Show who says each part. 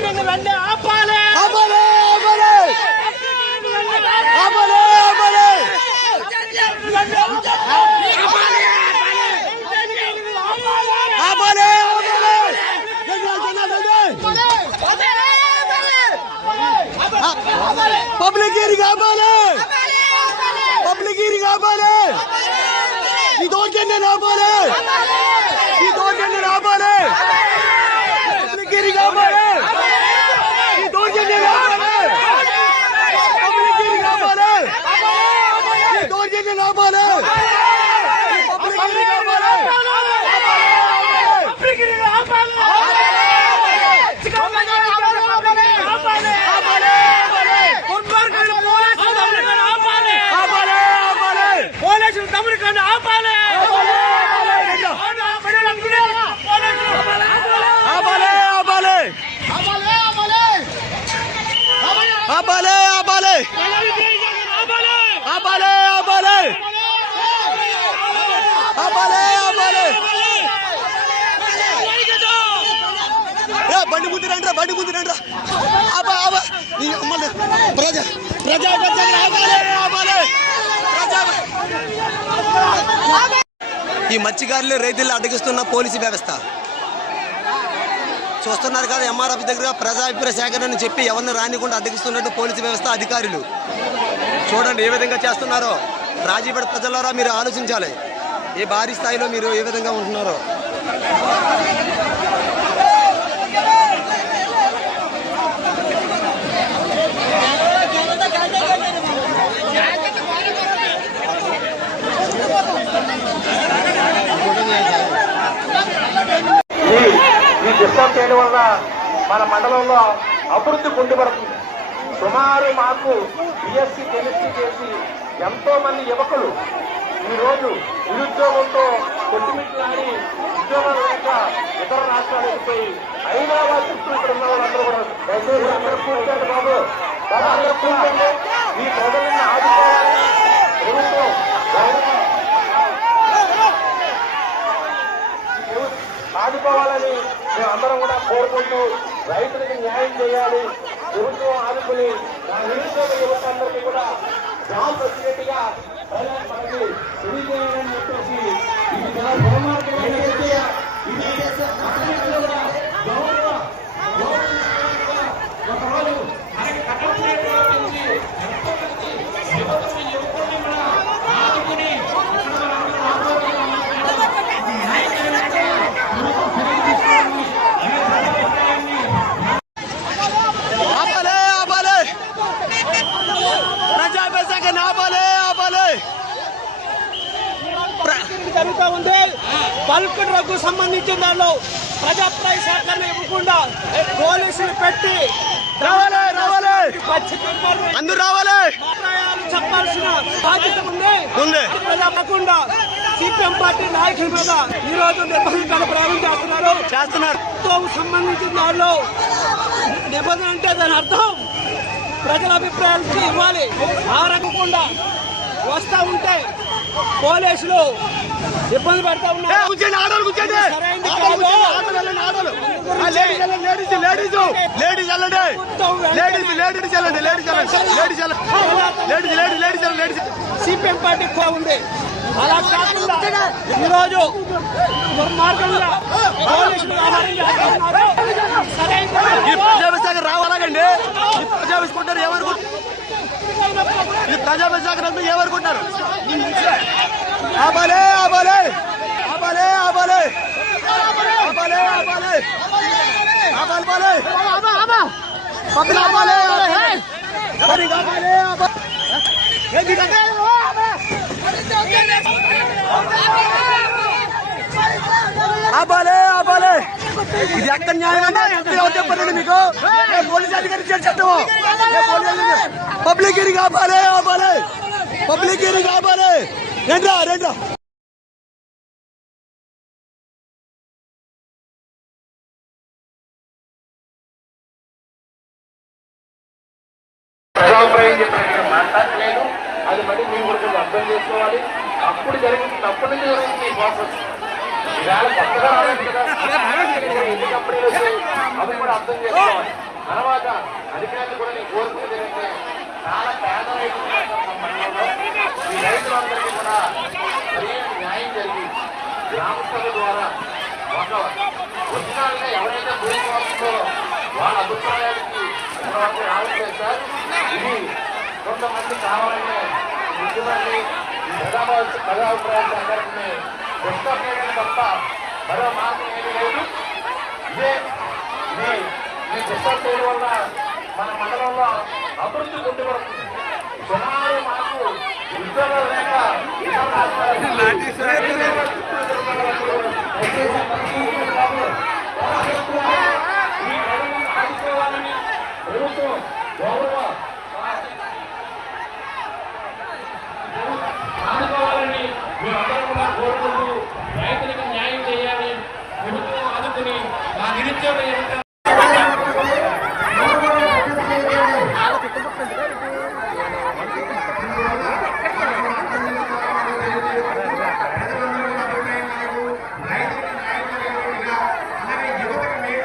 Speaker 1: வீரங்க வெண்டை ஆப்பாலே.
Speaker 2: ஆப்பாலே ஆப்பாலே. ஆப்பாலே ஆப்பாலே. ஆப்பாலே ஆப்பாலே. Public public இதோ என்ன ஆப்பாலே. బండి ముందు రండి బండి ముందు రండి ఆపా నీ అమ్మలు ప్రజా ప్రజా ఈ మత్స్యకారులు రైతులు అడ్డగిస్తున్న పోలీసు వ్యవస్థ. చూస్తున్నారు కదా ఎంఆర్ఎఫ్ దగ్గర ప్రజాభిప్రాయ సేకరణ అని చెప్పి ఎవరిని రానికుండా అడ్డగిస్తున్నట్టు పోలీసు వ్యవస్థ అధికారులు. చూడండి ఏ విధంగా చేస్తున్నారో. రాజీపేట ప్రజలారా మీరు ఆలోచించాలి. ఏ భారీ స్థాయిలో మీరు ఏ విధంగా ఉంటున్నారో
Speaker 3: ఈ ఈ చేయడం వల్ల మన మండలంలో అభివృద్ధి కుంటుపడుతుంది సుమారు మాకు బిఎస్సీ కెమిస్ట్రీ చేసి ఎంతో మంది యువకులు ఈరోజు నిరుద్యోగంతో కొట్టుమిట్లాడి ఉద్యోగాలు లేక ఇతర రాష్ట్రాలకు పోయి హైదరాబాద్ చుట్టూ ఇక్కడ ఉన్న వాళ్ళందరూ కూడా దయచేసి అందరూ కూర్చోండి బాబు. మీ ప్రజలను ఆదుకోవాలి ప్రభుత్వం గవర్నమెంట్ ఆదుకోవాలని మేమందరం కూడా కోరుకుంటూ రైతులకు న్యాయం చేయాలి ప్రభుత్వం ఆదుకుని నా నిరుద్యోగ యువత అందరికీ కూడా జాబ్ వచ్చినట్టుగా మనకి తెలియజేయాలని చెప్పేసి ఇది చాలా దుర్మార్గమైన చర్య. ఇది అసలు కూడా గౌరవ గౌరవంగా ఒకరోజు మనకి కట్టబడినటువంటి ఎంతో మంది యువకులు యువకుల్ని కూడా ఆదుకుని ఇక్కడ మనందరం ఆదుకోవాలి.
Speaker 2: ఆపాలి ఆపాలి ప్రజాభిప్రాయ సేకరణ ఆపాలి ఆపాలి ప్ర-
Speaker 1: జరుగుతూ ఉంది బల్క్ డ్రగ్ సంబంధించిన దానిలో ప్రజాప్రాయ సేకరణ ఇవ్వకుండా పోలీసులు పెట్టి
Speaker 2: రావాలి రావాలి.
Speaker 1: పచ్చి పెంపర్లు
Speaker 2: అందరూ రావాలి.
Speaker 1: అభిప్రాయాలు చెప్పాల్సిన బాధ్యత ఉంది. ప్రజాపకుండా సిపిఎం పార్టీ నాయకుల మీద ఈ రోజు నిబంధనలు ప్రయోగం చేస్తున్నారు.
Speaker 2: చేస్తున్నారు.
Speaker 1: సంబంధించిన దానిలో నిబంధన అంటే దాని అర్థం ప్రజల అభిప్రాయాలకి ఇవ్వాలి. ఆ రకకుండా వస్తా ఉంటే పోలీసులు ఇబ్బంది పడతా ఉన్నారు.
Speaker 2: Ladies ladies ladies ladies ladies ladies ladies
Speaker 1: CPM party ఉంది. అలా కాకుండా ఈరోజు మార్గంగా పోలీసులు
Speaker 2: గజా పెంచాకరంతా ఏమనుకుంటారు అబలే అబలే అబలే అబలే అబలే అబలే అబల్ బలే పబ్లిక్ అబలే పబ్లిక్ అబలే ఏంటి కదా అబలే ఇది ఎక్కడ న్యాయం. అంటే చెప్పండి మీకు? పోలీస్ అధికారి చట్టము పబ్లిక్ ఇది కాపాలి ఆపాలి పబ్లిక్ ఇది కాపాలి రెండ్రా రెండ్రా
Speaker 3: అది మళ్ళీ మీ గురించి అర్థం చేసుకోవాలి. అప్పుడు జరిగింది తప్పని గురించి ప్రాసెస్ అది కూడా అర్థం చేసుకోవాలి. తర్వాత అధికారులు కూడా నేను కోరుకునేది ఏంటంటే చాలా పేద రైతులు ఈ రైతులందరికీ కూడా న్యాయం జరిగి గ్రామ సభ ద్వారా ఒక ఉచితాలుగా ఎవరైతే కోరుకోవాలో వాళ్ళ అభిప్రాయాలకి రాజు చేస్తారు ఇది కొంతమంది కావాలనే ముఖ్యమంత్రి ప్రజాభావ ప్రజాభిప్రాయాలు అందరినీ డిస్టర్బ్ చేయడం తప్ప మరో మార్గం ఏమీ లేదు ఇదే ఇది ఈ డిస్టర్బ్ చేయడం వల్ల మన మండలంలో అభివృద్ధి కొట్టుబడుతుంది సుమారు మాకు ఉద్యోగాలు లేక ఇతర రాష్ట్రాలకు ఈ ప్రజలను ఆదుకోవాలని ప్రభుత్వం గౌరవ ఆదుకోవాలని మేమందరం కూడా కోరుకుంటూ